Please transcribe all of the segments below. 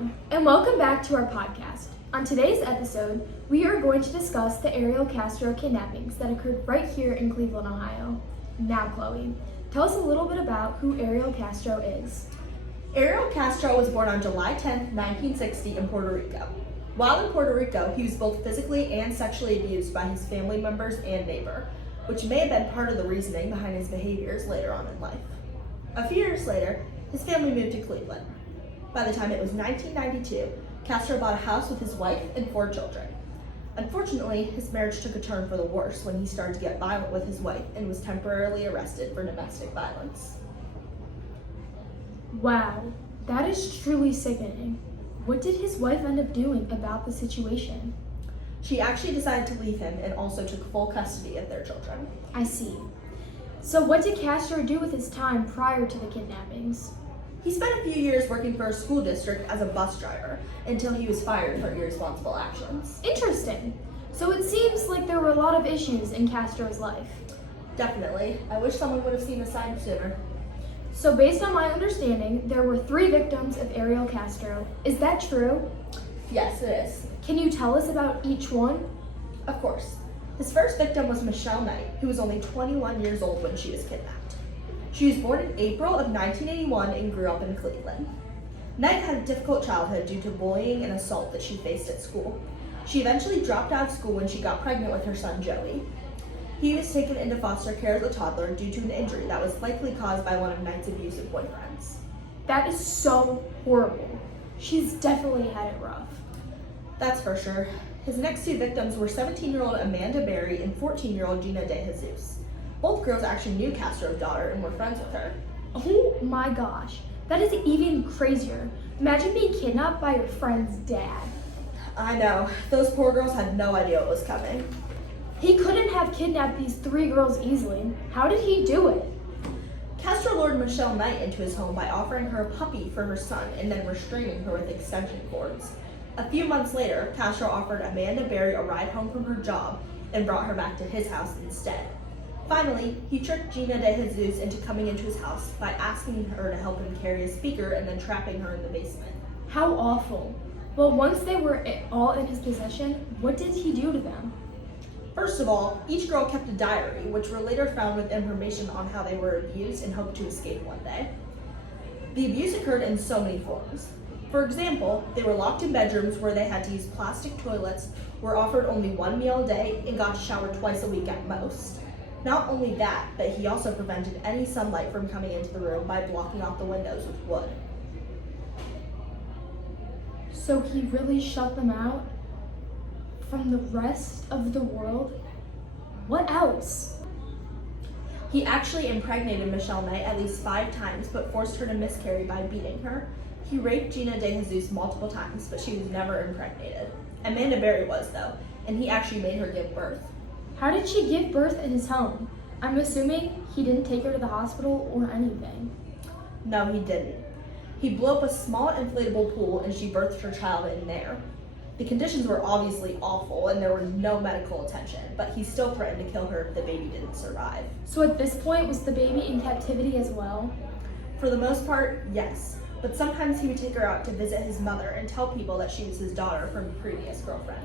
everyone, and welcome back to our podcast. On today's episode, we are going to discuss the Ariel Castro kidnappings that occurred right here in Cleveland, Ohio. Now, Chloe, tell us a little bit about who Ariel Castro is. Ariel Castro was born on July 10, 1960 in Puerto Rico. While in Puerto Rico, he was both physically and sexually abused by his family members and neighbor, which may have been part of the reasoning behind his behaviors later on in life. A few years later, his family moved to Cleveland. By the time it was 1992, Castro bought a house with his wife and 4 children. Unfortunately, his marriage took a turn for the worse when he started to get violent with his wife and was temporarily arrested for domestic violence. Wow, that is truly sickening. What did his wife end up doing about the situation? She actually decided to leave him and also took full custody of their children. I see. So what did Castro do with his time prior to the kidnappings? He spent a few years working for a school district as a bus driver until he was fired for irresponsible actions. Interesting. So it seems like there were a lot of issues in Castro's life. Definitely. I wish someone would have seen the signs sooner. So based on my understanding, there were 3 victims of Ariel Castro. Is that true? Yes, it is. Can you tell us about each one? Of course. His first victim was Michelle Knight, who was only 21 years old when she was kidnapped. She was born in April of 1981 and grew up in Cleveland. Knight had a difficult childhood due to bullying and assault that she faced at school. She eventually dropped out of school when she got pregnant with her son Joey. He was taken into foster care as a toddler due to an injury that was likely caused by one of Knight's abusive boyfriends. That is so horrible. She's definitely had it rough. That's for sure. His next 2 victims were 17-year-old Amanda Berry and 14-year-old Gina De Jesus. Both girls actually knew Castro's daughter and were friends with her. Oh my gosh, that is even crazier. Imagine being kidnapped by your friend's dad. I know. Those poor girls had no idea what was coming. He couldn't have kidnapped these 3 girls easily. How did he do it? Castro lured Michelle Knight into his home by offering her a puppy for her son and then restraining her with extension cords. A few months later, Castro offered Amanda Berry a ride home from her job and brought her back to his house instead. Finally, he tricked Gina De Jesus into coming into his house by asking her to help him carry a speaker and then trapping her in the basement. How awful. Well, once they were all in his possession, what did he do to them? First of all, each girl kept a diary, which were later found with information on how they were abused and hoped to escape one day. The abuse occurred in so many forms. For example, they were locked in bedrooms where they had to use plastic toilets, were offered only 1 meal a day, and got to shower twice a week at most. Not only that, but he also prevented any sunlight from coming into the room by blocking off the windows with wood. So he really shut them out from the rest of the world? What else? He actually impregnated Michelle Knight at least 5 times, but forced her to miscarry by beating her. He raped Gina De Jesus multiple times, but she was never impregnated. Amanda Berry was, though, and he actually made her give birth. How did she give birth in his home? I'm assuming he didn't take her to the hospital or anything. No, he didn't. He blew up a small inflatable pool and she birthed her child in there. The conditions were obviously awful and there was no medical attention, but he still threatened to kill her if the baby didn't survive. So at this point, was the baby in captivity as well? For the most part, yes. But sometimes he would take her out to visit his mother and tell people that she was his daughter from a previous girlfriend.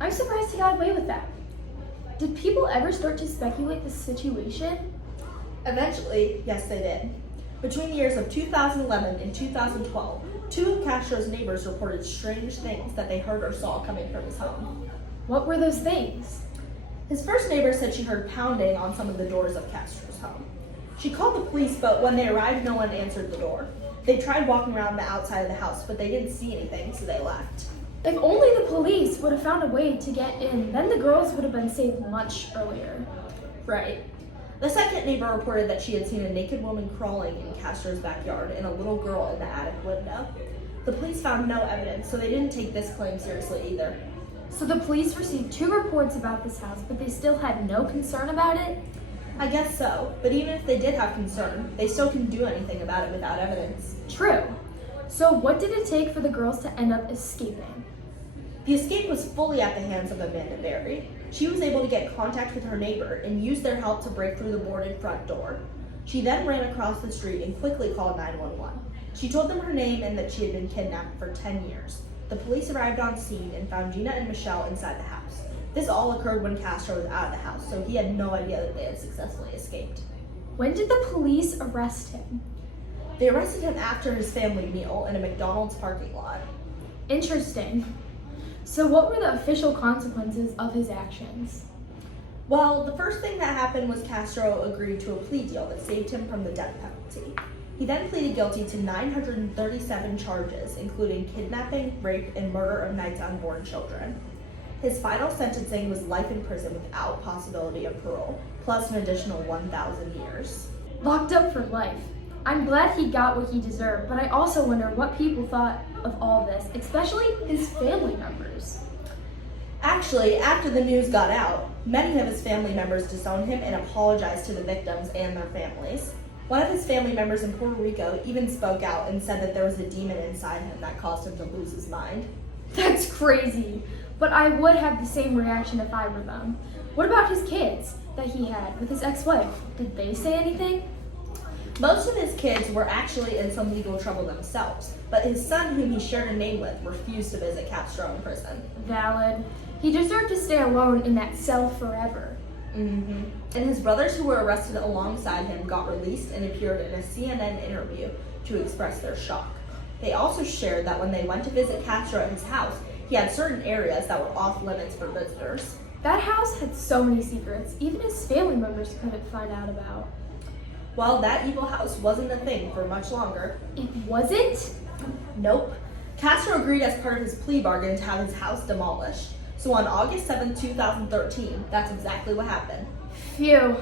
I'm surprised he got away with that. Did people ever start to speculate the situation? Eventually, yes they did. Between the years of 2011 and 2012, 2 of Castro's neighbors reported strange things that they heard or saw coming from his home. What were those things? His first neighbor said she heard pounding on some of the doors of Castro's home. She called the police, but when they arrived, no one answered the door. They tried walking around the outside of the house, but they didn't see anything, so they left. If only the police would have found a way to get in, then the girls would have been saved much earlier. Right. The second neighbor reported that she had seen a naked woman crawling in Castro's backyard and a little girl in the attic window. The police found no evidence, so they didn't take this claim seriously either. So the police received 2 reports about this house, but they still had no concern about it? I guess so, but even if they did have concern, they still couldn't do anything about it without evidence. True. So what did it take for the girls to end up escaping? The escape was fully at the hands of Amanda Berry. She was able to get contact with her neighbor and use their help to break through the boarded front door. She then ran across the street and quickly called 911. She told them her name and that she had been kidnapped for 10 years. The police arrived on scene and found Gina and Michelle inside the house. This all occurred when Castro was out of the house, so he had no idea that they had successfully escaped. When did the police arrest him? They arrested him after his family meal in a McDonald's parking lot. Interesting. So what were the official consequences of his actions? Well, the first thing that happened was Castro agreed to a plea deal that saved him from the death penalty. He then pleaded guilty to 937 charges, including kidnapping, rape, and murder of Knight's unborn children. His final sentencing was life in prison without possibility of parole, plus an additional 1,000 years. Locked up for life. I'm glad he got what he deserved, but I also wonder what people thought of all this, especially his family members. Actually, after the news got out, many of his family members disowned him and apologized to the victims and their families. One of his family members in Puerto Rico even spoke out and said that there was a demon inside him that caused him to lose his mind. That's crazy, but I would have the same reaction if I were them. What about his kids that he had with his ex-wife? Did they say anything? Most of his kids were actually in some legal trouble themselves, but his son, whom he shared a name with, refused to visit Castro in prison. Valid. He deserved to stay alone in that cell forever. And his brothers who were arrested alongside him got released and appeared in a CNN interview to express their shock. They also shared that when they went to visit Castro at his house, he had certain areas that were off limits for visitors. That house had so many secrets, even his family members couldn't find out about. Well, that evil house wasn't a thing for much longer. It wasn't? Nope. Castro agreed as part of his plea bargain to have his house demolished. So on August 7, 2013, that's exactly what happened. Phew.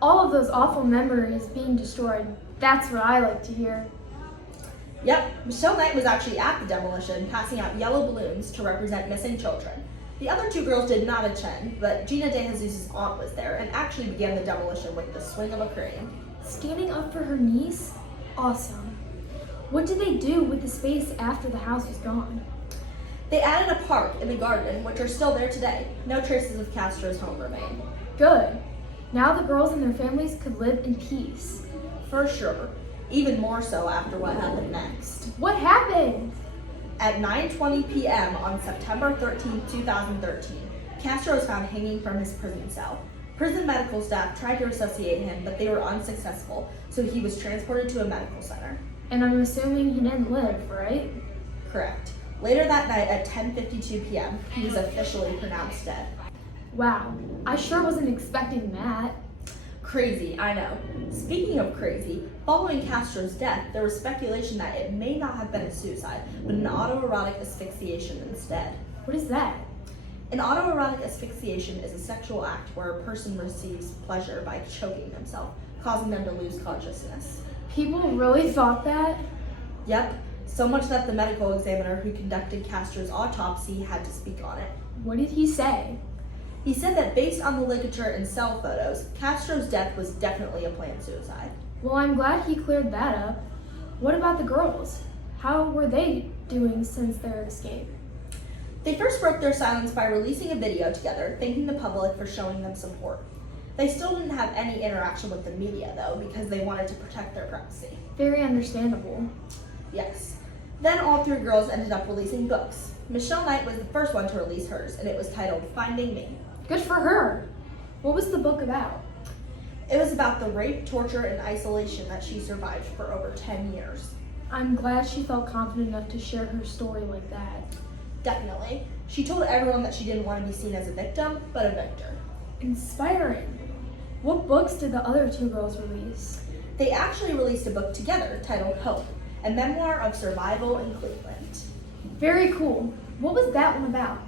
All of those awful memories being destroyed. That's what I like to hear. Yep, Michelle Knight was actually at the demolition, passing out yellow balloons to represent missing children. The other two girls did not attend, but Gina De Jesus' aunt was there and actually began the demolition with the swing of a crane. Standing up for her niece? Awesome. What did they do with the space after the house was gone? They added a park and a garden, which are still there today. No traces of Castro's home remain. Good. Now the girls and their families could live in peace. For sure. Even more so after what happened next. What happened? At 9:20 p.m. on September 13, 2013, Castro was found hanging from his prison cell. Prison medical staff tried to resuscitate him, but they were unsuccessful, so he was transported to a medical center. And I'm assuming he didn't live, right? Correct. Later that night at 10:52 p.m., he was officially pronounced dead. Wow, I sure wasn't expecting that. Crazy, I know. Speaking of crazy, following Castro's death, there was speculation that it may not have been a suicide, but an autoerotic asphyxiation instead. What is that? An autoerotic asphyxiation is a sexual act where a person receives pleasure by choking themselves, causing them to lose consciousness. People really thought that? Yep, so much that the medical examiner who conducted Castro's autopsy had to speak on it. What did he say? He said that based on the ligature and cell photos, Castro's death was definitely a planned suicide. Well, I'm glad he cleared that up. What about the girls? How were they doing since their escape? They first broke their silence by releasing a video together, thanking the public for showing them support. They still didn't have any interaction with the media, though, because they wanted to protect their privacy. Very understandable. Yes. Then all three girls ended up releasing books. Michelle Knight was the first one to release hers, and it was titled Finding Me. Good for her. What was the book about? It was about the rape, torture, and isolation that she survived for over 10 years. I'm glad she felt confident enough to share her story like that. Definitely. She told everyone that she didn't want to be seen as a victim, but a victor. Inspiring. What books did the other two girls release? They actually released a book together titled Hope, a memoir of survival in Cleveland. Very cool. What was that one about?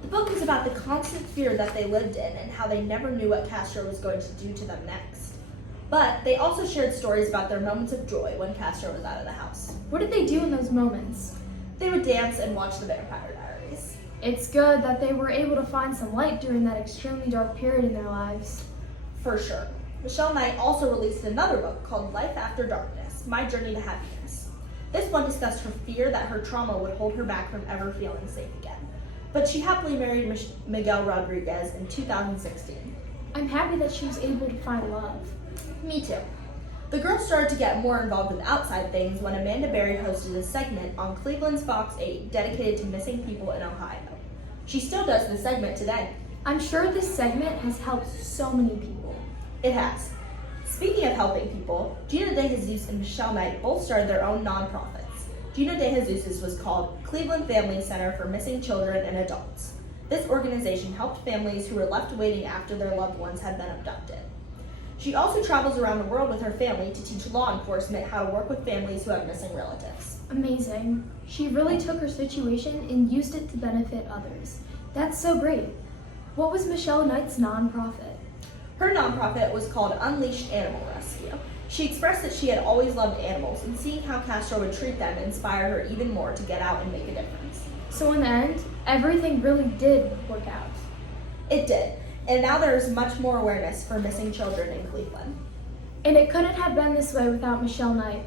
The book was about the constant fear that they lived in and how they never knew what Castro was going to do to them next. But they also shared stories about their moments of joy when Castro was out of the house. What did they do in those moments? They would dance and watch the Vampire Diaries. It's good that they were able to find some light during that extremely dark period in their lives. For sure. Michelle Knight also released another book called Life After Darkness, My Journey to Happiness. This one discussed her fear that her trauma would hold her back from ever feeling safe again. But she happily married Miguel Rodriguez in 2016. I'm happy that she was able to find love. Me too. The girls started to get more involved with outside things when Amanda Berry hosted a segment on Cleveland's Fox 8 dedicated to missing people in Ohio. She still does this segment today. I'm sure this segment has helped so many people. It has. Speaking of helping people, Gina De Jesus and Michelle Knight both started their own nonprofits. Gina De Jesus was called Cleveland Family Center for Missing Children and Adults. This organization helped families who were left waiting after their loved ones had been abducted. She also travels around the world with her family to teach law enforcement how to work with families who have missing relatives. Amazing. She really took her situation and used it to benefit others. That's so great. What was Michelle Knight's nonprofit? Her nonprofit was called Unleashed Animal Rescue. She expressed that she had always loved animals, and seeing how Castro would treat them inspired her even more to get out and make a difference. So in the end, everything really did work out. It did, and now there is much more awareness for missing children in Cleveland. And it couldn't have been this way without Michelle Knight,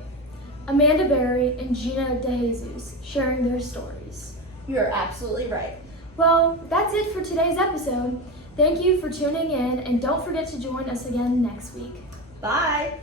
Amanda Berry, and Gina De Jesus sharing their stories. You're absolutely right. Well, that's it for today's episode. Thank you for tuning in, and don't forget to join us again next week. Bye!